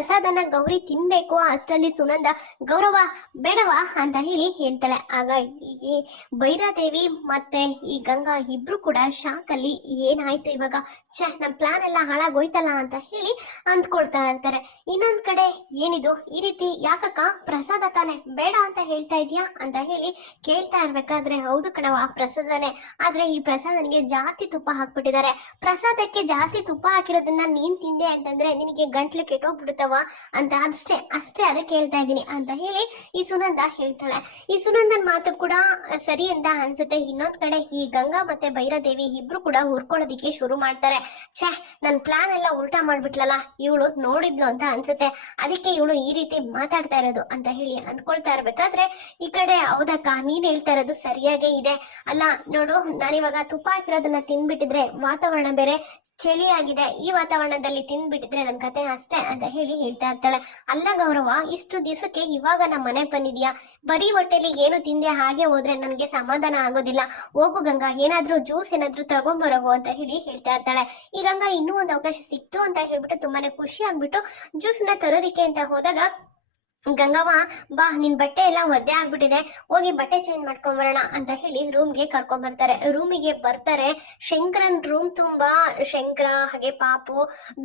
ಪ್ರಸಾದನ ಗೌರಿ ತಿನ್ಬೇಕು, ಅಷ್ಟರಲ್ಲಿ ಸುನಂದ, ಗೌರವ ಬೇಡವಾ ಅಂತ ಹೇಳಿ ಹೇಳ್ತಾಳೆ. ಆಗ ಈ ಭೈರಾದೇವಿ ಮತ್ತೆ ಈ ಗಂಗಾ ಇಬ್ರು ಕೂಡ ಶಾಕ್ ಅಲ್ಲಿ ಏನಾಯ್ತು ಇವಾಗ? ಛೆ, ನಮ್ ಪ್ಲಾನ್ ಎಲ್ಲ ಹಾಳಾಗೋಯ್ತಲ್ಲ ಅಂತ ಹೇಳಿ ಅಂದ್ಕೊಳ್ತಾ ಇರ್ತಾರೆ. ಇನ್ನೊಂದ್ ಕಡೆ ಏನಿದು? ಈ ರೀತಿ ಯಾಕಕ್ಕ ಪ್ರಸಾದ ತಾನೆ ಬೇಡ ಅಂತ ಹೇಳ್ತಾ ಇದೀಯಾ ಅಂತ ಹೇಳಿ ಕೇಳ್ತಾ ಇರ್ಬೇಕಾದ್ರೆ ಹೌದು ಕಣವ ಪ್ರಸಾದನೇ. ಆದ್ರೆ ಈ ಪ್ರಸಾದನಿಗೆ ಜಾಸ್ತಿ ತುಪ್ಪ ಹಾಕ್ಬಿಟ್ಟಿದ್ದಾರೆ. ಪ್ರಸಾದಕ್ಕೆ ಜಾಸ್ತಿ ತುಪ್ಪ ಹಾಕಿರೋದನ್ನ ನೀನ್ ತಿಂದೆ ಅಂತಂದ್ರೆ ನಿನಗೆ ಗಂಟ್ಲು ಕೆಟ್ಟೋಗ್ಬಿಡುತ್ತವ. ಅಂತ ಅಷ್ಟೇ ಅಷ್ಟೇ ಅದಕ್ಕೆ ಹೇಳ್ತಾ ಇದ್ದೀನಿ ಅಂತ ಹೇಳಿ ಈ ಸುನಂದ ಹೇಳ್ತಾಳೆ. ಈ ಸುನಂದನ್ ಮಾತು ಕೂಡ ಸರಿ ಅಂತ ಅನ್ಸುತ್ತೆ. ಇನ್ನೊಂದ್ ಕಡೆ ಈ ಗಂಗಾ ಮತ್ತೆ ಭೈರದೇವಿ ಇಬ್ರು ಕೂಡ ಹುರ್ಕೊಳ್ಳೋದಿಕ್ಕೆ ಶುರು ಮಾಡ್ತಾರೆ. ಛೇ, ನನ್ ಪ್ಲಾನ್ ಎಲ್ಲ ಉಲ್ಟಾ ಮಾಡ್ಬಿಟ್ಲಲ್ಲ, ಇವಳು ನೋಡಿದ್ಲು ಅಂತ ಅನ್ಸುತ್ತೆ. ಅದಕ್ಕೆ ಇವಳು ಈ ರೀತಿ ಮಾತಾಡ್ತಾ ಇರೋದು ಅಂತ ಹೇಳಿ ಅನ್ಕೊಳ್ತಾ ಇರ್ಬೇಕಾದ್ರೆ ಈ ಕಡೆ ಹೌದಕ್ಕ, ನೀನ್ ಹೇಳ್ತಾ ಇರೋದು ಸರಿಯಾಗೇ ಇದೆ. ಅಲ್ಲ, ನೋಡು, ನಾನಿವಾಗ ತುಪ್ಪ ಹಾಕಿರೋದನ್ನ ತಿನ್ಬಿಟ್ಟಿದ್ರೆ ವಾತಾವರಣ ಬೇರೆ ಚಳಿ ಆಗಿದೆ ಈ ವಾತಾವರಣದಲ್ಲಿ ತಿನ್ಬಿಟ್ಟಿದ್ರೆ ನನ್ ಕತೆ ಅಷ್ಟೇ ಅಂತ ಹೇಳಿ ಹೇಳ್ತಾ ಇರ್ತಾಳೆ. ಅಲ್ಲ ಗೌರವ, ಇಷ್ಟು ದಿವಸಕ್ಕೆ ಇವಾಗ ನಮ್ಮ ಮನೆಗೆ ಬಂದಿದ್ಯಾ? ಬರೀ ಹೊಟ್ಟೆಲಿ ಏನು ತಿಂದೆ ಹಾಗೆ ಹೋದ್ರೆ ನನಗೆ ಸಮಾಧಾನ ಆಗೋದಿಲ್ಲ. ಹೋಗು ಗಂಗಾ, ಏನಾದ್ರೂ ಜ್ಯೂಸ್ ಏನಾದ್ರೂ ತಗೊಂಡ್ಬರೋಗು ಅಂತ ಹೇಳಿ ಹೇಳ್ತಾ ಇರ್ತಾಳೆ. ಈ ಗಂಗಾ ಇನ್ನೂ ಒಂದು ಅವಕಾಶ ಸಿಕ್ತು ಅಂತ ಹೇಳ್ಬಿಟ್ಟು ತುಂಬಾನೇ ಖುಷಿ ಆಗ್ಬಿಟ್ಟು ಜ್ಯೂಸ್ನ ತರೋದಿಕ್ಕೆ ಅಂತ ಹೋದಾಗ ಗಂಗವ್ವ, ಬಾ, ನಿನ್ ಬಟ್ಟೆ ಎಲ್ಲ ಒದ್ದೆ ಆಗ್ಬಿಟ್ಟಿದೆ. ಹೋಗಿ ಬಟ್ಟೆ ಚೇಂಜ್ ಮಾಡ್ಕೊಂಬರೋಣ ಅಂತ ಹೇಳಿ ರೂಮ್ಗೆ ಕರ್ಕೊಂಡ್ ಬರ್ತಾರೆ ರೂಮಿಗೆ ಬರ್ತಾರೆ. ಶಂಕರನ್ ರೂಮ್ ತುಂಬಾ, ಶಂಕರ, ಹಾಗೆ ಪಾಪು,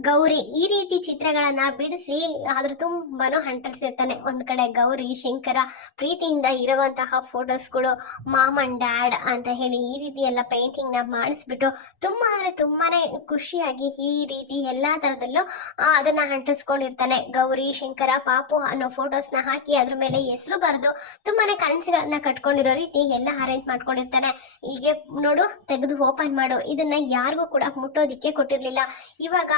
ಗೌರಿ ಈ ರೀತಿ ಚಿತ್ರಗಳನ್ನ ಬಿಡಿಸಿ ಅದ್ರ ತುಂಬಾನು ಹಂಟರ್ಸಿರ್ತಾನೆ ಒಂದ್ ಕಡೆ ಗೌರಿ, ಶಂಕರ ಪ್ರೀತಿಯಿಂದ ಇರುವಂತಹ ಫೋಟೋಸ್ಗಳು ಮಾಮ್ ಅಂಡ್ ಡ್ಯಾಡ್ ಅಂತ ಹೇಳಿ ಈ ರೀತಿ ಎಲ್ಲ ಪೇಂಟಿಂಗ್ನ ಮಾಡಿಸ್ಬಿಟ್ಟು ತುಂಬಾ ಅಂದ್ರೆ ತುಂಬಾನೇ ಖುಷಿಯಾಗಿ ಈ ರೀತಿ ಎಲ್ಲಾ ತರದಲ್ಲೂ ಅದನ್ನ ಹಂಟಿಸ್ಕೊಂಡಿರ್ತಾನೆ ಗೌರಿ, ಶಂಕರ, ಪಾಪು ಅನ್ನೋ ಫೋಟೋಸ್ನ ಹಾಕಿ ಅದ್ರ ಮೇಲೆ ಹೆಸರು ಬರೆದು ತುಂಬಾನೇ ಕರೆನ್ಸಿಗಳನ್ನ ಕಟ್ಕೊಂಡಿರೋ ರೀತಿ ಎಲ್ಲ ಅರೇಂಜ್ ಮಾಡ್ಕೊಂಡಿರ್ತಾನೆ ಹೀಗೆ ನೋಡು, ತೆಗೆದು ಓಪನ್ ಮಾಡು. ಇದನ್ನ ಯಾರಿಗೂ ಕೂಡ ಮುಟ್ಟೋದಿಕ್ಕೆ ಕೊಟ್ಟಿರ್ಲಿಲ್ಲ. ಇವಾಗ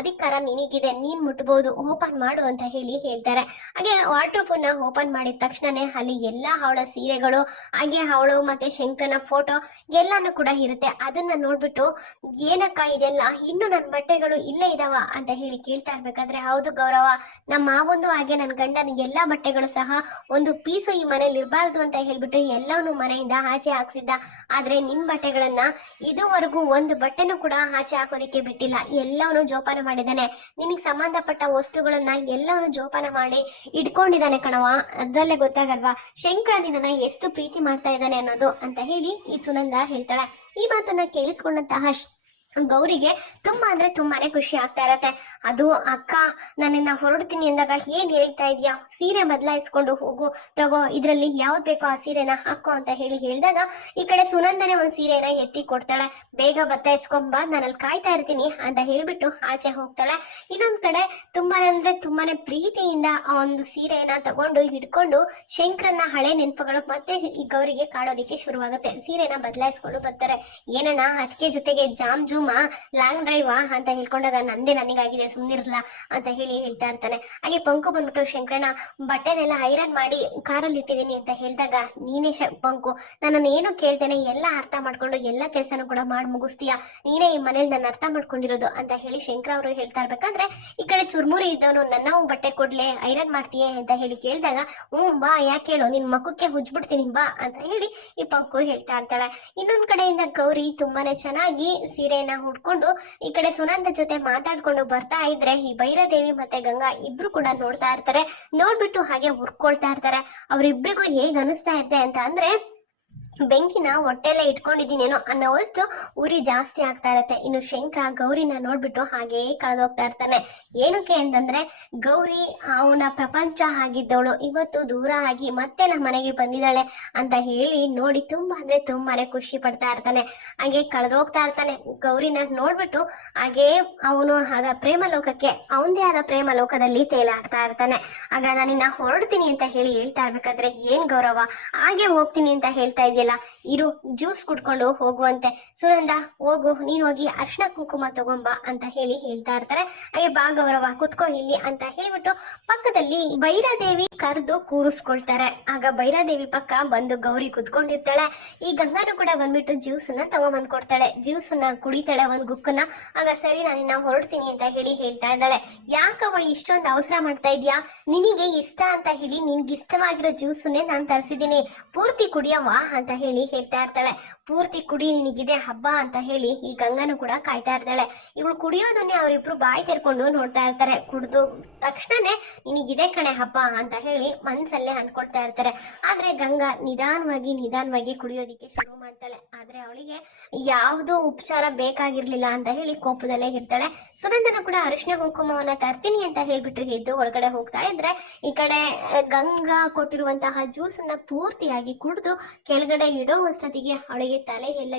ಅಧಿಕಾರ ನಿನಗಿದೆ, ನೀನ್ ಮುಟ್ಬಹುದು ಓಪನ್ ಮಾಡು ಅಂತ ಹೇಳಿ ಹೇಳ್ತಾರೆ. ಹಾಗೆ ವಾಟ್ರೂಪನ್ನ ಓಪನ್ ಮಾಡಿದ ತಕ್ಷಣನೇ ಅಲ್ಲಿ ಎಲ್ಲ ಅವಳ ಸೀರೆಗಳು, ಹಾಗೆ ಅವಳು ಮತ್ತೆ ಶಂಕರನ ಫೋಟೋ ಎಲ್ಲಾನು ಕೂಡ ಇರುತ್ತೆ. ಅದನ್ನ ನೋಡ್ಬಿಟ್ಟು, ಏನಕ್ಕ ಇದೆಲ್ಲ? ಇನ್ನು ನನ್ನ ಬಟ್ಟೆಗಳು ಇಲ್ಲೇ ಇದಾವ ಅಂತ ಹೇಳಿ ಕೇಳ್ತಾ ಇರ್ಬೇಕಾದ್ರೆ, ಹೌದು ಗೌರವ, ನಮ್ಮ ಮಾವೊಂದು ಹಾಗೆ ನನ್ನ ಗಂಡನಿಗೆ ಎಲ್ಲಾ ಬಟ್ಟೆಗಳು ಸಹ ಒಂದು ಪೀಸು ಈ ಮನೇಲಿ ಇರಬಾರ್ದು ಅಂತ ಹೇಳ್ಬಿಟ್ಟು ಎಲ್ಲವನ್ನೂ ಮನೆಯಿಂದ ಆಚೆ ಹಾಕ್ಸಿದ್ದ. ಆದ್ರೆ ನಿಮ್ಮ ಬಟ್ಟೆಗಳನ್ನ ಇದುವರೆಗೂ ಒಂದು ಬಟ್ಟೆನೂ ಕೂಡ ಆಚೆ ಹಾಕೋದಿಕ್ಕೆ ಬಿಟ್ಟಿಲ್ಲ. ಎಲ್ಲವನ್ನೂ ಜೋಪಾನ ಮಾಡಿದ್ದಾನೆ. ನಿನಗೆ ಸಂಬಂಧಪಟ್ಟ ವಸ್ತುಗಳನ್ನ ಎಲ್ಲವನ್ನು ಜೋಪಾನ ಮಾಡಿ ಇಟ್ಕೊಂಡಿದ್ದಾನೆ ಕಣವ ಅದ್ರಲ್ಲೇ ಗೊತ್ತಾಗಲ್ವಾ? ಶಂಕರ ನಿನ್ನ ಎಷ್ಟು ಪ್ರೀತಿ ಮಾಡ್ತಾ ಇದ್ದಾನೆ ಅನ್ನೋದು ಅಂತ ಹೇಳಿ ಈ ಸುನಂದ ಹೇಳ್ತಾಳೆ. ಈ ಮಾತನ್ನ ಕೇಳಿಸ್ಕೊಂಡಂತಹ ಗೌರಿಗೆ ತುಂಬಾ ಅಂದ್ರೆ ತುಂಬಾನೇ ಖುಷಿ ಆಗ್ತಾ ಇರತ್ತೆ. ಅದು ಅಕ್ಕ ನನ್ನನ್ನ ಹೊರಡ್ತೀನಿ ಅಂದಾಗ ಏನ್ ಹೇಳ್ತಾ ಇದೀಯಾ? ಸೀರೆ ಬದಲಾಯಿಸ್ಕೊಂಡು ಹೋಗು. ತಗೋ, ಇದ್ರಲ್ಲಿ ಯಾವ್ದು ಬೇಕೋ ಆ ಸೀರೆನ ಹಾಕೋ ಅಂತ ಹೇಳಿ ಹೇಳಿದಾಗ ಈ ಕಡೆ ಸುನಂದನೆ ಒಂದ್ ಸೀರೆನ ಎತ್ತಿ ಕೊಡ್ತಾಳೆ. ಬೇಗ ಬದಲಾಯಿಸ್ಕೊಂಬ ನಾನಲ್ಲಿ ಕಾಯ್ತಾ ಇರ್ತೀನಿ ಅಂತ ಹೇಳ್ಬಿಟ್ಟು ಆಚೆ ಹೋಗ್ತಾಳೆ. ಇನ್ನೊಂದ್ ಕಡೆ ತುಂಬಾನೇ ಅಂದ್ರೆ ತುಂಬಾನೇ ಪ್ರೀತಿಯಿಂದ ಆ ಒಂದು ಸೀರೆನ ತಗೊಂಡು ಹಿಡ್ಕೊಂಡು ಶಂಕರನ್ನ ಹಳೆ ನೆನಪುಗಳು ಮತ್ತೆ ಈ ಗೌರಿಗೆ ಕಾಡೋದಿಕ್ಕೆ ಶುರುವಾಗುತ್ತೆ. ಸೀರೆನ ಬದಲಾಯಿಸ್ಕೊಂಡು ಬರ್ತಾರೆ. ಏನಣ್ಣ ಅದಕ್ಕೆ ಜೊತೆಗೆ ಜಾಮ್, ಜೂಮ ಲಾಂಗ್ ಡ್ರೈವಾ ಅಂತ ಹೇಳ್ಕೊಂಡಾಗ, ನಂದೇ ನನಗಾಗಿದೆ, ಸುಮ್ನಿರ್ಲ? ಅಂತ ಹೇಳಿ ಹೇಳ್ತಾ ಇರ್ತಾನೆ. ಹಾಗೆ ಪಂಕು ಬಂದ್ಬಿಟ್ಟು, ಶಂಕರಣ್ಣ, ಬಟ್ಟೆನೆಲ್ಲ ಐರನ್ ಮಾಡಿ ಕಾರಲ್ಲಿ ಇಟ್ಟಿದ್ದೀನಿ ಅಂತ ಹೇಳಿದಾಗ, ನೀನೇ ಪಂಕು, ನನ್ನನ್ನು ಏನು ಕೇಳ್ತೇನೆ ಎಲ್ಲ ಅರ್ಥ ಮಾಡ್ಕೊಂಡು ಎಲ್ಲ ಕೆಲಸನೂ ಕೂಡ ಮಾಡಿ ಮುಗಿಸ್ತೀಯಾ? ನೀನೇ ಈ ಮನೇಲಿ ನನ್ನ ಅರ್ಥ ಮಾಡ್ಕೊಂಡಿರೋದು ಅಂತ ಹೇಳಿ ಶಂಕರ ಅವರು ಹೇಳ್ತಾ ಇರ್ಬೇಕಂದ್ರೆ, ಈ ಕಡೆ ಚುರ್ಮುರಿ ಇದ್ದವನು ನನ್ನ ಬಟ್ಟೆ ಕೊಡ್ಲೆ ಐರನ್ ಮಾಡ್ತೀಯೇ? ಅಂತ ಹೇಳಿ ಕೇಳಿದಾಗ, ಹ್ಞೂ ಬಾ, ಯಾಕೆ ಹೇಳು, ನಿನ್ ಮಕ್ಕಕ್ಕೆ ಹುಜ್ಬಿಡ್ತೀನಿ ಬಾ ಅಂತ ಹೇಳಿ ಈ ಪಂಕು ಹೇಳ್ತಾ ಇರ್ತಾಳೆ. ಇನ್ನೊಂದ್ ಕಡೆಯಿಂದ ಗೌರಿ ತುಂಬಾನೇ ಚೆನ್ನಾಗಿ ಸೀರೆಯನ್ನ ಉಟ್ಕೊಂಡು ಈ ಕಡೆ ಸುನಂದ ಜೊತೆ ಮಾತಾಡ್ಕೊಂಡು ಬರ್ತಾ ಇದ್ರೆ ಈ ಭೈರದೇವಿ ಮತ್ತೆ ಗಂಗಾ ಇಬ್ರು ಕೂಡ ನೋಡ್ತಾ ಇರ್ತಾರೆ. ನೋಡ್ಬಿಟ್ಟು ಹಾಗೆ ಹುರ್ಕೊಳ್ತಾ ಇರ್ತಾರೆ. ಅವ್ರಿಬ್ರಿಗೂ ಹೇಗ್ ಅನಿಸ್ತಾ ಇರುತ್ತೆ ಅಂತ ಅಂದ್ರೆ ಬೆಂಕಿನ ಹೊಟ್ಟೆಲೆ ಇಟ್ಕೊಂಡಿದ್ದೀನೇನೋ ಅನ್ನೋವಷ್ಟು ಉರಿ ಜಾಸ್ತಿ ಆಗ್ತಾ ಇರತ್ತೆ. ಇನ್ನು ಶಂಕರ ಗೌರಿನ ನೋಡ್ಬಿಟ್ಟು ಹಾಗೇ ಕಳೆದೋಗ್ತಾ ಇರ್ತಾನೆ. ಏನಕ್ಕೆ ಅಂತಂದ್ರೆ ಗೌರಿ ಅವನ ಪ್ರಪಂಚ ಆಗಿದ್ದವಳು. ಇವತ್ತು ದೂರ ಆಗಿ ಮತ್ತೆ ನಮ್ಮ ಮನೆಗೆ ಬಂದಿದ್ದಾಳೆ ಅಂತ ಹೇಳಿ ನೋಡಿ ತುಂಬಾ ಅಂದ್ರೆ ತುಂಬಾನೇ ಖುಷಿ ಪಡ್ತಾ ಇರ್ತಾನೆ. ಹಾಗೆ ಕಳೆದೋಗ್ತಾ ಇರ್ತಾನೆ. ಗೌರಿನ ನೋಡ್ಬಿಟ್ಟು ಹಾಗೆ ಅವನು ಆದ ಪ್ರೇಮ ಲೋಕಕ್ಕೆ, ಅವನದೇ ಆದ ಪ್ರೇಮ ಲೋಕದಲ್ಲಿ ತೇಲಾಡ್ತಾ ಇರ್ತಾನೆ. ಆಗ ನಾನಿನ್ನ ಹೊರಡ್ತೀನಿ ಅಂತ ಹೇಳಿ ಹೇಳ್ತಾ ಇರ್ಬೇಕಾದ್ರೆ ಏನ್ ಗೌರವ? ಹಾಗೆ ಹೋಗ್ತೀನಿ ಅಂತ ಹೇಳ್ತಾ ಇದೆಯಲ್ಲ? ಇರು ಜ್ಯೂಸ್ ಕುಡ್ಕೊಂಡು ಹೋಗುವಂತೆ. ಸುನಂದ, ಹೋಗು, ನೀನ್ ಹೋಗಿ ಅರ್ಶನ ಕುಂಕುಮ ತಗೊಂಬ ಅಂತ ಹೇಳಿ ಹೇಳ್ತಾ ಇರ್ತಾರೆ. ಹಾಗೆ ಬಾ ಗೌರವ ಕುತ್ಕೋ ಇಲ್ಲಿ ಅಂತ ಹೇಳ್ಬಿಟ್ಟು ಪಕ್ಕದಲ್ಲಿ ಭೈರಾದೇವಿ ಕರೆದು ಕೂರಿಸ್ಕೊಳ್ತಾರೆ. ಆಗ ಭೈರಾದೇವಿ ಪಕ್ಕ ಬಂದು ಗೌರಿ ಕುತ್ಕೊಂಡಿರ್ತಾಳೆ. ಈ ಗಂಗಾನು ಕೂಡ ಬಂದ್ಬಿಟ್ಟು ಜ್ಯೂಸ್ನ ತಗೊಂಬಂದ್ ಕೊಡ್ತಾಳೆ. ಜ್ಯೂಸ್ನ ಕುಡಿತಾಳೆ ಒಂದ್ ಗುಕ್ಕನ್ನ. ಆಗ ಸರಿ ನಾನಿನ್ನ ಹೊರಡ್ತೀನಿ ಅಂತ ಹೇಳಿ ಹೇಳ್ತಾ ಇದ್ದಾಳೆ. ಯಾಕವ್ವ ಇಷ್ಟೊಂದು ಅವಸರ ಮಾಡ್ತಾ ಇದೀಯಾ? ನಿನಗೆ ಇಷ್ಟ ಅಂತ ಹೇಳಿ ನಿನ್ಗೆ ಇಷ್ಟವಾಗಿರೋ ಜ್ಯೂಸನ್ನೇ ನಾನು ತರಿಸಿದ್ದೀನಿ. ಪೂರ್ತಿ ಕುಡಿಯವ್ವ ಅಂತ ಹೇಳಿ ಹೇಳ್ತಾ ಇರ್ತಾಳೆ. ಪೂರ್ತಿ ಕುಡಿ ನಿನಗಿದೆ, ಹಬ್ಬ ಅಂತ ಹೇಳಿ ಈ ಗಂಗನು ಕೂಡ ಕಾಯ್ತಾ ಇರ್ತಾಳೆ. ಇವಳು ಕುಡಿಯೋದನ್ನೇ ಅವರಿಬ್ರು ಬಾಯಿ ತೆರ್ಕೊಂಡು ನೋಡ್ತಾ ಇರ್ತಾರೆ. ಕುಡಿದು ತಕ್ಷಣನೇ ನಿನಗಿದೆ ಕಣೆ ಹಬ್ಬ ಅಂತ ಹೇಳಿ ಮನ್ಸಲ್ಲೇ ಅಂದ್ಕೊಳ್ತಾ ಇರ್ತಾರೆ. ಆದ್ರೆ ಗಂಗಾ ನಿಧಾನವಾಗಿ ನಿಧಾನವಾಗಿ ಕುಡಿಯೋದಿಕ್ಕೆ ಶುರು ಮಾಡ್ತಾಳೆ. ಆದ್ರೆ ಅವಳಿಗೆ ಯಾವುದು ಉಪಚಾರ ಬೇಕಾಗಿರ್ಲಿಲ್ಲ ಅಂತ ಹೇಳಿ ಕೋಪದಲ್ಲೇ ಇರ್ತಾಳೆ. ಸುನಂದನ ಕೂಡ ಅರಿಶಿನ ಕುಂಕುಮವನ್ನ ತರ್ತೀನಿ ಅಂತ ಹೇಳ್ಬಿಟ್ಟು ಎದ್ದು ಒಳಗಡೆ ಹೋಗ್ತಾ ಇದ್ರೆ ಈ ಕಡೆ ಗಂಗಾ ಕೊಟ್ಟಿರುವಂತಹ ಜ್ಯೂಸನ್ನ ಪೂರ್ತಿಯಾಗಿ ಕುಡಿದು ಕೆಳಗಡೆ ಇಡೋ ಅಷ್ಟೊತ್ತಿಗೆ ಅವಳಿಗೆ ತಲೆ ಎಲ್ಲ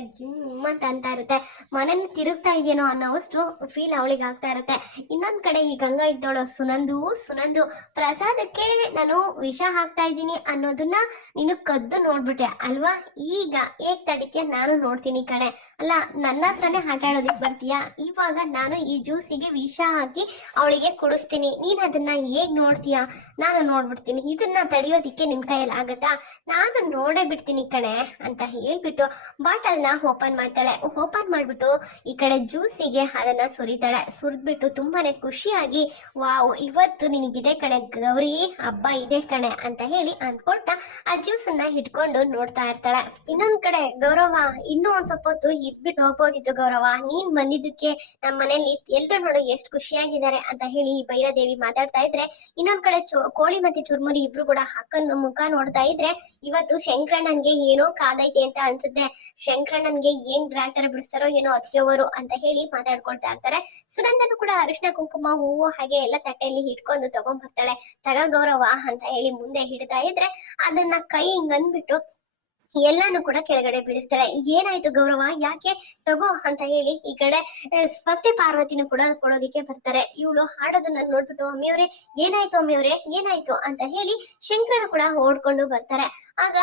ಅಂತ ಅಂತ ಇರುತ್ತೆ. ಮನೇಲಿ ತಿರುಗ್ತಾ ಇದೆಯೇನೋ ಅನ್ನೋವಷ್ಟು ಫೀಲ್ ಅವಳಿಗೆ ಆಗ್ತಾ ಇರುತ್ತೆ. ಇನ್ನೊಂದ್ ಕಡೆ ಈ ಗಂಗಾ ಇದ್ದವಳು ಸುನಂದು ಸುನಂದು, ಪ್ರಸಾದಕ್ಕೆ ನಾನು ವಿಷ ಹಾಕ್ತಾ ಇದ್ದೀನಿ ಅನ್ನೋದನ್ನ ನೀನು ಕದ್ದು ನೋಡ್ಬಿಟ್ಟೆ ಅಲ್ವಾ? ಈಗ ಏಕ್ ತಡಿಕೆ ನಾನು ನೋಡ್ತೀನಿ ಕಣೆ. ಅಲ್ಲ, ನನ್ನ ಹತ್ರನೇ ಆಟ ಆಡೋದಕ್ಕೆ ಬರ್ತೀಯಾ? ಇವಾಗ ನಾನು ಈ ಜ್ಯೂಸಿಗೆ ವಿಷ ಹಾಕಿ ಅವಳಿಗೆ ಕುಡಿಸ್ತೀನಿ. ನೀನ್ ಅದನ್ನ ಹೇಗ್ ನೋಡ್ತೀಯಾ? ನಾನು ನೋಡ್ಬಿಡ್ತೀನಿ. ಇದನ್ನ ತಡಿಯೋದಿಕ್ಕೆ ನಿಮ್ ಕೈಯಲ್ಲಿ ಆಗತ್ತಾ? ನಾನು ನೋಡೇ ಬಿಡ್ತೀನಿ ಕಣೆ ಅಂತ ಹೇಳ್ಬಿಟ್ಟು ಬಾಟಲ್ನ ಓಪನ್ ಮಾಡ್ತಾಳೆ. ಓಪನ್ ಮಾಡ್ಬಿಟ್ಟು ಈ ಕಡೆ ಜ್ಯೂಸಿಗೆ ಅದನ್ನ ಸುರಿತಾಳೆ. ಸುರಿದ್ಬಿಟ್ಟು ತುಂಬಾನೇ ಖುಷಿಯಾಗಿ, ವಾವ್, ಇವತ್ತು ನಿನಗಿದೆ ಕಣೆ, ಗೌರಿ, ಹಬ್ಬ ಇದೆ ಕಣೆ ಅಂತ ಹೇಳಿ ಅಂದ್ಕೊಳ್ತಾ ಆ ಜ್ಯೂಸನ್ನ ಹಿಡ್ಕೊಂಡು ನೋಡ್ತಾ ಇರ್ತಾಳೆ. ಇನ್ನೊಂದ್ ಕಡೆ ಗೌರವ ಇನ್ನೂ ಒಂದ್ ಸ್ವಲ್ಪ ಹೊತ್ತು ಇದ್ಬಿಟ್ಟು ಹೋಗ್ಬೋದಿತ್ತು ಗೌರವ ನೀನ್ ಬಂದಿದ್ದಕ್ಕೆ ನಮ್ಮ ಮನೇಲಿ ಎಲ್ರು ನೋಡು ಎಷ್ಟು ಖುಷಿಯಾಗಿದ್ದಾರೆ ಅಂತ ಹೇಳಿ ಭೈರದೇವಿ ಮಾತಾಡ್ತಾ ಇದ್ರೆ, ಇನ್ನೊಂದ್ ಕಡೆ ಕೋಳಿ ಮತ್ತೆ ಚುರ್ಮುರಿ ಇಬ್ರು ಕೂಡ ಅಕ್ಕನ ಮುಖ ನೋಡ್ತಾ ಇದ್ರೆ, ಇವತ್ತು ಶಂಕರಣ್ಣನ್ಗೆ ಏನೋ ಕಾದೈತೆ ಅಂತ ಅನ್ಸುತ್ತೆ. ಶಂಕರಣ್ಣನ್ಗೆ ಏನ್ ಗ್ರಾಚಾರ ಬಿಡಿಸ್ತಾರೋ ಏನೋ ಅದಕ್ಕೆವರು ಅಂತ ಹೇಳಿ ಮಾತಾಡ್ಕೊಳ್ತಾ ಇರ್ತಾರೆ. ಸುನಂದನು ಕೂಡ ಅರಿಶಿನ ಕುಂಕುಮ, ಹೂವು ಹಾಗೆ ಎಲ್ಲ ತಟ್ಟೆಯಲ್ಲಿ ಇಟ್ಕೊಂಡು ತಗೊಂಡ್ ಬರ್ತಾಳೆ. ತಗ ಗೌರವ ಅಂತ ಹೇಳಿ ಮುಂದೆ ಹಿಡ್ತಾ ಇದ್ರೆ ಅದನ್ನ ಕೈ ಹಿಂಗ್ ಅಂದ್ಬಿಟ್ಟು ಎಲ್ಲಾನು ಕೂಡ ಕೆಳಗಡೆ ಬೀಳಿಸ್ತಾಳೆ ಏನಾಯ್ತು ಗೌರವ? ಯಾಕೆ ತಗೋ ಅಂತ ಹೇಳಿ ಈ ಕಡೆ ಸ್ಪರ್ಧೆ ಪಾರ್ವತಿನೂ ಕೂಡ ಕೊಡೋದಿಕ್ಕೆ ಬರ್ತಾರೆ. ಇವಳು ಹಾಡೋದನ್ನ ನೋಡ್ಬಿಟ್ಟು, ಅಮ್ಮಿಯವ್ರೆ, ಏನಾಯ್ತು ಅಮ್ಮಿಯವ್ರೆ? ಏನಾಯ್ತು? ಅಂತ ಹೇಳಿ ಶಂಕರನು ಕೂಡ ಓಡ್ಕೊಂಡು ಬರ್ತಾರೆ. ಆಗ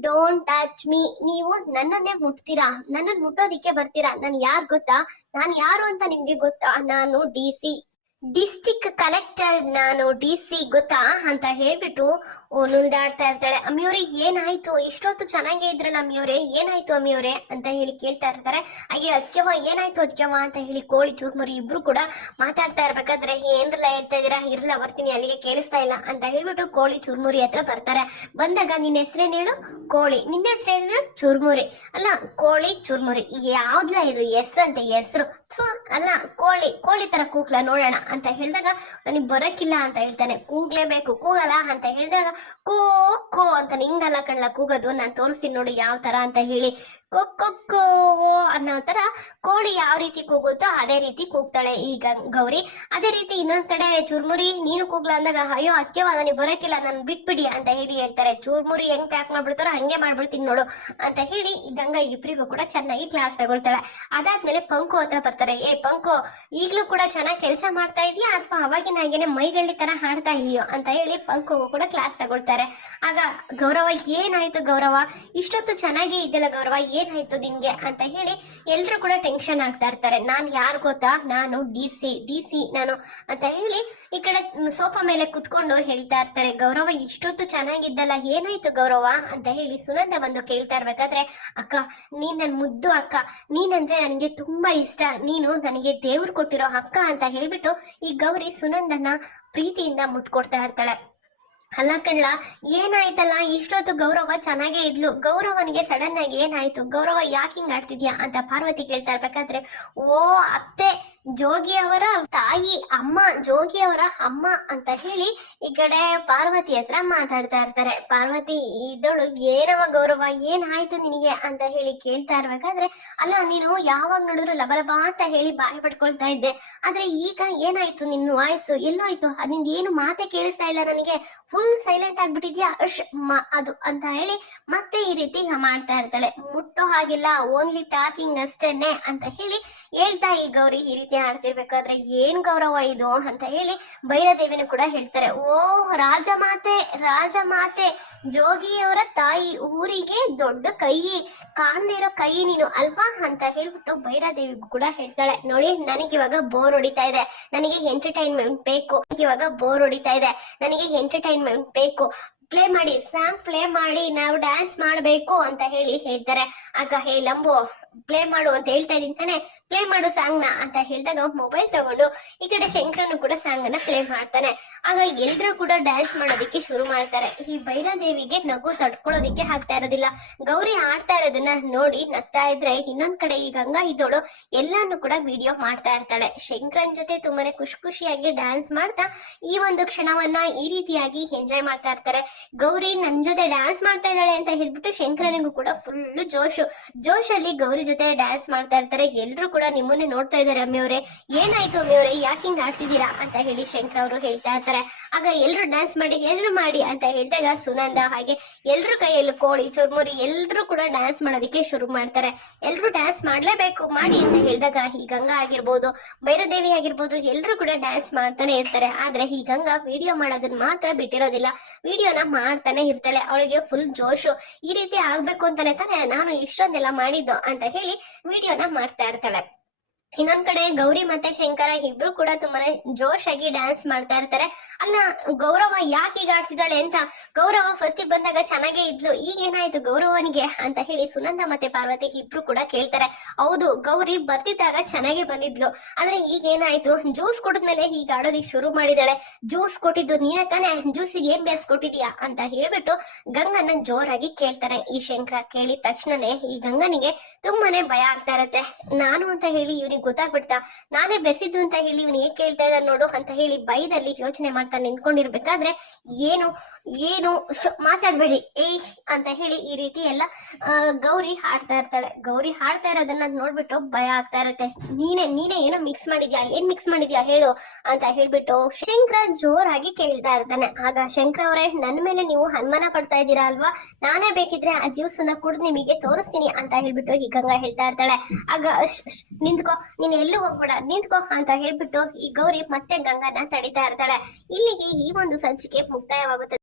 ಡೋಂಟ್ ಟಚ್ ಮೀ ನೀವು ನನ್ನನ್ನೇ ಮುಟ್ತೀರಾ? ನನ್ನನ್ನು ಮುಟ್ಟೋದಿಕ್ಕೆ ಬರ್ತೀರಾ? ನಾನು ಯಾರು ಗೊತ್ತಾ? ನಾನು ಯಾರು ಅಂತ ನಿಮ್ಗೆ ಗೊತ್ತಾ? ನಾನು ಡಿ ಸಿ. ಡಿಸ್ಟಿಕ್ ಕಲೆಕ್ಟರ್ ನಾನು ಡಿ ಸಿ ಗೊತ್ತಾ ಅಂತ ಹೇಳ್ಬಿಟ್ಟು ನುಲ್ದಾಡ್ತಾ ಇರ್ತಾಳೆ. ಅಮ್ಮಿಯವ್ರೆ, ಏನಾಯ್ತು? ಇಷ್ಟೊತ್ತು ಚೆನ್ನಾಗೇ ಇದ್ರಲ್ಲ ಅಮ್ಮಿಯವ್ರೆ? ಏನಾಯ್ತು ಅಮ್ಮಿಯವ್ರೆ? ಅಂತ ಹೇಳಿ ಕೇಳ್ತಾ ಇರ್ತಾರೆ. ಹಾಗೆ ಅದ್ಕೆವ ಏನಾಯ್ತು ಅದ್ಕೆವ ಅಂತ ಹೇಳಿ ಕೋಳಿ ಚೂರ್ಮರಿ ಇಬ್ರು ಕೂಡ ಮಾತಾಡ್ತಾ ಇರ್ಬೇಕಾದ್ರೆ, ಏನ್ರಲ್ಲ ಹೇಳ್ತಾ ಇದೀರಾ ಇರ್ಲ, ಬರ್ತೀನಿ, ಅಲ್ಲಿಗೆ ಕೇಳಿಸ್ತಾ ಇಲ್ಲ ಅಂತ ಹೇಳ್ಬಿಟ್ಟು ಕೋಳಿ ಚೂರ್ಮುರಿ ಹತ್ರ ಬರ್ತಾರೆ. ಬಂದಾಗ ನಿನ್ನ ಹೇಳು? ಕೋಳಿ. ನಿನ್ನ ಹೇಳು? ಚುರ್ಮುರಿ. ಅಲ್ಲ, ಕೋಳಿ ಚುರ್ಮುರಿ. ಯಾವ್ದ್ಲ ಇದು ಹೆಸ್ರಂತೆ ಹೆಸ್ರು? ಅಲ್ಲ, ಕೋಳಿ ಕೋಳಿ ತರ ಕೂಗ್ಲ ನೋಡೋಣ ಅಂತ ಹೇಳಿದಾಗ ನನಗೆ ಬರೋಕ್ಕಿಲ್ಲ ಅಂತ ಹೇಳ್ತಾನೆ. ಕೂಗ್ಲೇಬೇಕು, ಕೂಗಲ್ಲ ಅಂತ ಹೇಳಿದಾಗ ಕೋ ಕೋ ಅಂತ ನಿಂಗಲ್ಲ ಕಣ್ಲ ಕೂಗೋದು. ನಾನು ತೋರಿಸ್ತೀನಿ ನೋಡಿ ಯಾವ ತರ ಅಂತ ಹೇಳಿ. ಕೊಕ್ಕೊ ಅನ್ನೋ ತರ ಕೋಳಿ ಯಾವ ರೀತಿ ಕೂಗುತ್ತೋ ಅದೇ ರೀತಿ ಕೂಗ್ತಾಳೆ ಈ ಗೌರಿ. ಅದೇ ರೀತಿ ಇನ್ನೊಂದ್ ಕಡೆ ಚುರ್ಮುರಿ, ನೀನು ಕೂಗ್ಲ ಅಂದಾಗ ಅಯ್ಯೋ ಅದಕ್ಕೆ ನನಗೆ ಬರೋಕ್ಕಿಲ್ಲ, ನನ್ ಬಿಟ್ಬಿಡಿ ಅಂತ ಹೇಳಿ ಹೇಳ್ತಾರೆ. ಚುರ್ಮುರಿ ಹೆಂಗ್ ಪ್ಯಾಕ್ ಮಾಡ್ಬಿಡ್ತಾರೋ ಹಂಗೆ ಮಾಡ್ಬಿಡ್ತೀನಿ ನೋಡು ಅಂತ ಹೇಳಿ ಗಂಗಾ ಇಬ್ರಿಗೂ ಕೂಡ ಚೆನ್ನಾಗಿ ಕ್ಲಾಸ್ ತಗೊಳ್ತಾಳೆ. ಅದಾದ್ಮೇಲೆ ಪಂಕು ಹತ್ರ ಬರ್ತಾರೆ. ಏ ಪಂಕು, ಈಗ್ಲೂ ಕೂಡ ಚೆನ್ನಾಗಿ ಕೆಲಸ ಮಾಡ್ತಾ ಇದೀಯಾ ಅಥವಾ ಅವಾಗಿನ ಹಾಗೇನೆ ಮೈಗಳ್ಳಿ ತರ ಹಾಡ್ತಾ ಇದೀಯೋ ಅಂತ ಹೇಳಿ ಪಂಕುಗೂ ಕೂಡ ಕ್ಲಾಸ್ ತಗೊಳ್ತಾರೆ. ಆಗ ಗೌರವ, ಏನಾಯ್ತು ಗೌರವ? ಇಷ್ಟೊತ್ತು ಚೆನ್ನಾಗಿ ಇದೆಯಲ್ಲ ಗೌರವ ಏನಾಯ್ತು ನಿನ್ಗೆ ಅಂತ ಹೇಳಿ ಎಲ್ರು ಕೂಡ ಟೆನ್ಷನ್ ಆಗ್ತಾ ಇರ್ತಾರೆ. ನಾನ್ ಯಾರು ಗೊತ್ತಾ? ನಾನು ಡಿ ಸಿ ಡಿ ಸಿ ನಾನು ಅಂತ ಹೇಳಿ ಈ ಕಡೆ ಸೋಫಾ ಮೇಲೆ ಕುತ್ಕೊಂಡು ಹೇಳ್ತಾ ಇರ್ತಾರೆ. ಗೌರವ, ಇಷ್ಟೊತ್ತು ಚೆನ್ನಾಗಿದ್ದಲ್ಲ, ಏನಾಯ್ತು ಗೌರವ? ಅಂತ ಹೇಳಿ ಸುನಂದ ಬಂದು ಕೇಳ್ತಾ ಇರ್ಬೇಕಾದ್ರೆ, ಅಕ್ಕ, ನೀನ್ ನನ್ ಮುದ್ದು ಅಕ್ಕ. ನೀನಂದ್ರೆ ನನಗೆ ತುಂಬಾ ಇಷ್ಟ. ನೀನು ನನಗೆ ದೇವ್ರು ಕೊಟ್ಟಿರೋ ಅಕ್ಕ ಅಂತ ಹೇಳ್ಬಿಟ್ಟು ಈ ಗೌರಿ ಸುನಂದನ ಪ್ರೀತಿಯಿಂದ ಮುತ್ಕೊಡ್ತಾ ಇರ್ತಾಳೆ. ಅಲ್ಲ ಕಣ್ಲ, ಏನಾಯ್ತಲ್ಲ? ಇಷ್ಟೊತ್ತು ಗೌರವ ಚೆನ್ನಾಗೇ ಇದ್ಲು. ಗೌರವನಿಗೆ ಸಡನ್ ಆಗಿ ಏನಾಯ್ತು? ಗೌರವ ಯಾಕೆ ಹಿಂಗ್ ಆಡ್ತಿದ್ಯಾ ಅಂತ ಪಾರ್ವತಿ ಕೇಳ್ತಾ ಇರ್ಬೇಕಾದ್ರೆ, ಓ ಅತ್ತೆ ಜೋಗಿ ಅವರ ತಾಯಿ, ಅಮ್ಮ ಜೋಗಿ ಅವರ ಅಮ್ಮ ಅಂತ ಹೇಳಿ ಈ ಕಡೆ ಪಾರ್ವತಿ ಹತ್ರ ಮಾತಾಡ್ತಾ ಇರ್ತಾರೆ. ಪಾರ್ವತಿ ಇದ್ದಳು ಏನವ ಗೌರವ? ಏನಾಯ್ತು ನಿನಗೆ? ಅಂತ ಹೇಳಿ ಕೇಳ್ತಾ ಇರ್ಬೇಕಾದ್ರೆ, ಅಲ್ಲ, ನೀನು ಯಾವಾಗ ನೋಡಿದ್ರು ಲಬಲಬ ಅಂತ ಹೇಳಿ ಬಾಯಿ ಪಡ್ಕೊಳ್ತಾ ಇದ್ದೆ. ಆದ್ರೆ ಈಗ ಏನಾಯ್ತು? ನಿನ್ನ ವಾಯ್ಸು ಎಲ್ಲೋಯ್ತು? ಅದಿಂದ ಏನು ಮಾತೆ ಕೇಳಿಸ್ತಾ ಇಲ್ಲ ನನಗೆ. Full silent ಆಗ್ಬಿಟ್ಟಿದ್ಯಾ? ಅಶ್ ಅದು ಅಂತ ಹೇಳಿ ಮತ್ತೆ ಈ ರೀತಿ ಮಾಡ್ತಾ ಇರ್ತಾಳೆ. ಮುಟ್ಟೋ ಹಾಗಿಲ್ಲ, ಓನ್ಲಿ ಟಾಕಿಂಗ್ ಅಷ್ಟೇನೆ ಅಂತ ಹೇಳಿ ಹೇಳ್ತಾ ಈ ಗೌರಿ ಈ ರೀತಿ ಆಡ್ತಿರ್ಬೇಕಾದ್ರೆ ಏನ್ ಗೌರವ ಇದು ಅಂತ ಹೇಳಿ ಭೈರದೇವಿನೂ ಕೂಡ ಹೇಳ್ತಾರೆ. ಓ ರಾಜಮಾತೆ ರಾಜಮಾತೆ ಜೋಗಿಯವರ ತಾಯಿ, ಊರಿಗೆ ದೊಡ್ಡ ಕೈ, ಕಾಣ್ದಿರೋ ಕೈ ನೀನು ಅಲ್ವಾ ಅಂತ ಹೇಳ್ಬಿಟ್ಟು ಭೈರಾದೇವಿ ಕೂಡ ಹೇಳ್ತಾಳೆ. ನೋಡಿ ನನಗಿವಾಗ ಬೋರ್ ಹೊಡಿತಾ ಇದೆ. ನನಗೆ ಎಂಟರ್ಟೈನ್ಮೆಂಟ್ ಬೇಕು. ಇವಾಗ ಬೋರ್ ಹೊಡಿತಾ ಇದೆ. ನನಗೆ ಎಂಟರ್ಟೈನ್ಮೆಂಟ್ ಬೇಕು. ಪ್ಲೇ ಮಾಡಿ ಸಾಂಗ್ ಪ್ಲೇ ಮಾಡಿ, ನಾವು ಡ್ಯಾನ್ಸ್ ಮಾಡಬೇಕು ಅಂತ ಹೇಳಿ ಹೇಳ್ತಾರೆ. ಆಗ ಹೇ ಲಂಬು ಪ್ಲೇ ಮಾಡು ಅಂತ ಹೇಳ್ತಾ ಇದ್ದಾನೆ ಪ್ಲೇ ಮಾಡು ಸಾಂಗ್ನ ಅಂತ ಹೇಳಿದಾಗ ಮೊಬೈಲ್ ತಗೊಂಡು ಈ ಕಡೆ ಶಂಕರನು ಕೂಡ ಸಾಂಗ್ ಅನ್ನ ಪ್ಲೇ ಮಾಡ್ತಾನೆ. ಆಗ ಎಲ್ರು ಕೂಡ ಡ್ಯಾನ್ಸ್ ಮಾಡೋದಿಕ್ಕೆ ಶುರು ಮಾಡ್ತಾರೆ. ಈ ಭೈರಾದೇವಿಗೆ ನಗು ತಡ್ಕೊಳ್ಳೋದಿಕ್ಕೆ ಆಗ್ತಾ ಇರೋದಿಲ್ಲ. ಗೌರಿ ಆಡ್ತಾ ಇರೋದನ್ನ ನೋಡಿ ನಗ್ತಾ ಇದ್ರೆ ಇನ್ನೊಂದ್ ಕಡೆ ಈ ಗಂಗಾ ಇದ್ದೋಳು ಎಲ್ಲಾನು ಕೂಡ ವಿಡಿಯೋ ಮಾಡ್ತಾ ಇರ್ತಾಳೆ. ಶಂಕರನ್ ಜೊತೆ ತುಂಬಾನೇ ಖುಷಿ ಖುಷಿಯಾಗಿ ಡ್ಯಾನ್ಸ್ ಮಾಡ್ತಾ ಈ ಒಂದು ಕ್ಷಣವನ್ನ ಈ ರೀತಿಯಾಗಿ ಎಂಜಾಯ್ ಮಾಡ್ತಾ ಇರ್ತಾರೆ. ಗೌರಿ ನನ್ ಜೊತೆ ಡ್ಯಾನ್ಸ್ ಮಾಡ್ತಾ ಇದ್ದಾಳೆ ಅಂತ ಹೇಳ್ಬಿಟ್ಟು ಶಂಕರನಿಗೂ ಕೂಡ ಫುಲ್ ಜೋಶು. ಜೋಶಲ್ಲಿ ಗೌರಿ ಜೊತೆ ಡ್ಯಾನ್ಸ್ ಮಾಡ್ತಾ ಇರ್ತಾರೆ. ಎಲ್ರು ಕೂಡ ನಿಮ್ಮನ್ನೇ ನೋಡ್ತಾ ಇದ್ದಾರೆ ಅಮ್ಮಿಯವ್ರೆ ಏನಾಯ್ತು ಅಮ್ಮಿಯವ್ರೆ ಯಾಕೆ ಹಿಂಗ್ ಆಡ್ತಿದ್ದೀರಾ? ಅಂತ ಹೇಳಿ ಶಂಕರ್ ಅವರು ಹೇಳ್ತಾ ಇರ್ತಾರೆ. ಆಗ ಎಲ್ರು ಡ್ಯಾನ್ಸ್ ಮಾಡಿ, ಎಲ್ರು ಮಾಡಿ ಅಂತ ಹೇಳಿದಾಗ ಸುನಂದ ಹಾಗೆ ಎಲ್ರು ಕೈಯಲ್ಲಿ ಕೋಳಿ, ಚುರ್ಮುರಿ ಎಲ್ರು ಕೂಡ ಡ್ಯಾನ್ಸ್ ಮಾಡೋದಕ್ಕೆ ಶುರು ಮಾಡ್ತಾರೆ. ಎಲ್ರು ಡ್ಯಾನ್ಸ್ ಮಾಡ್ಲೇಬೇಕು, ಮಾಡಿ ಅಂತ ಹೇಳಿದಾಗ ಈ ಗಂಗಾ ಆಗಿರ್ಬೋದು, ಭೈರದೇವಿ ಆಗಿರ್ಬೋದು, ಎಲ್ರು ಕೂಡ ಡ್ಯಾನ್ಸ್ ಮಾಡ್ತಾನೆ ಇರ್ತಾರೆ. ಆದ್ರೆ ಈ ಗಂಗಾ ವಿಡಿಯೋ ಮಾಡೋದನ್ನ ಮಾತ್ರ ಬಿಟ್ಟಿರೋದಿಲ್ಲ. ವಿಡಿಯೋನ ಮಾಡ್ತಾನೆ ಇರ್ತಾಳೆ. ಅವಳಿಗೆ ಫುಲ್ ಜೋಶು. ಈ ರೀತಿ ಆಗ್ಬೇಕು ಅಂತಾನೆ ತಾನೆ ನಾನು ಇಷ್ಟೊಂದೆಲ್ಲ ಮಾಡಿದ್ದು ಅಂತ ಹೇಳಿ ವಿಡಿಯೋನ ಮಾಡ್ತಾ ಇರ್ತಾಳೆ ಇನ್ನೊಂದ್ ಕಡೆ ಗೌರಿ ಮತ್ತೆ ಶಂಕರ ಇಬ್ರು ಕೂಡ ತುಂಬಾನೇ ಜೋಶ್ ಆಗಿ ಡ್ಯಾನ್ಸ್ ಮಾಡ್ತಾ ಇರ್ತಾರೆ. ಅಲ್ಲ, ಗೌರವ ಯಾಕೆ ಈಗ ಆಡ್ತಿದ್ದಾಳೆ ಅಂತ ಗೌರವ ಫಸ್ಟ್ ಬಂದಾಗ ಚೆನ್ನಾಗೇ ಇದ್ಲು. ಈಗ ಏನಾಯ್ತು ಗೌರವನಿಗೆ ಅಂತ ಹೇಳಿ ಸುನಂದ ಮತ್ತೆ ಪಾರ್ವತಿ ಇಬ್ರು ಕೂಡ ಕೇಳ್ತಾರೆ. ಹೌದು, ಗೌರಿ ಬರ್ತಿದ್ದಾಗ ಚೆನ್ನಾಗೆ ಬಂದಿದ್ಲು. ಆದ್ರೆ ಈಗ ಏನಾಯ್ತು? ಜ್ಯೂಸ್ ಕುಡಿದ್ಮೇಲೆ ಈಗ ಆಡೋದಿಕ್ ಶುರು ಮಾಡಿದಾಳೆ. ಜ್ಯೂಸ್ ಕೊಟ್ಟಿದ್ದು ನೀನೇ ತಾನೇ? ಜ್ಯೂಸಿಗೆ ಏನ್ ಬೇಸ್ ಬೇಸ್ಕೊಟ್ಟಿದ್ಯಾ ಅಂತ ಹೇಳ್ಬಿಟ್ಟು ಗಂಗನ್ನ ಜೋರಾಗಿ ಕೇಳ್ತಾರೆ. ಈ ಶಂಕರ ಕೇಳಿದ ತಕ್ಷಣನೇ ಈ ಗಂಗನಿಗೆ ತುಂಬಾನೇ ಭಯ ಆಗ್ತಾ ಇರತ್ತೆ. ನಾನು ಅಂತ ಹೇಳಿ ಇವನಿಗೆ ಗೊತ್ತಾಗ್ಬಿಡ್ತಾ? ನಾನೇ ಬೆಸಿದ್ದು ಅಂತ ಹೇಳಿ ಇವನು ಏನ್ ಕೇಳ್ತಾ ಇದ್ದಾನೆ ನೋಡು ಅಂತ ಹೇಳಿ ಬೈದಲ್ಲಿ ಯೋಚನೆ ಮಾಡ್ತಾ ನಿಂತ್ಕೊಂಡಿರ್ಬೇಕಾದ್ರೆ ಏನು ಏನು ಮಾತಾಡ್ಬೇಡಿ. ಏಯ್ ಅಂತ ಹೇಳಿ ಈ ರೀತಿ ಎಲ್ಲ ಗೌರಿ ಹಾಡ್ತಾ ಇರ್ತಾಳೆ. ಗೌರಿ ಹಾಡ್ತಾ ಇರೋದನ್ನ ನೋಡ್ಬಿಟ್ಟು ಭಯ ಆಗ್ತಾ ಇರತ್ತೆ. ನೀನೆ ನೀನೆ ಏನೋ ಮಿಕ್ಸ್ ಮಾಡಿದ್ಯಾ? ಏನ್ ಮಿಕ್ಸ್ ಮಾಡಿದ್ಯಾ ಹೇಳು ಅಂತ ಹೇಳ್ಬಿಟ್ಟು ಶಂಕರ ಜೋರಾಗಿ ಕೇಳ್ತಾ ಇರ್ತಾನೆ. ಆಗ ಶಂಕರ ಅವರೇ ನನ್ನ ಮೇಲೆ ನೀವು ಅನುಮಾನ ಪಡ್ತಾ ಇದ್ದೀರಾ ಅಲ್ವಾ? ನಾನೇ ಬೇಕಿದ್ರೆ ಆ ಜ್ಯೂಸ್ ಅನ್ನ ಕುಡ್ದು ನಿಮಗೆ ತೋರಿಸ್ತೀನಿ ಅಂತ ಹೇಳ್ಬಿಟ್ಟು ಈ ಗಂಗಾ ಹೇಳ್ತಾ ಇರ್ತಾಳೆ. ಆಗ ನಿಂತ್ಕೋ, ನೀನ್ ಎಲ್ಲೂ ಹೋಗ್ಬೇಡ? ನಿಂತ್ಕೋ ಅಂತ ಹೇಳ್ಬಿಟ್ಟು ಈ ಗೌರಿ ಮತ್ತೆ ಗಂಗಾನ ತಡಿತಾ ಇರ್ತಾಳೆ. ಇಲ್ಲಿಗೆ ಈ ಒಂದು ಸಂಚಿಕೆ ಮುಕ್ತಾಯವಾಗುತ್ತದೆ.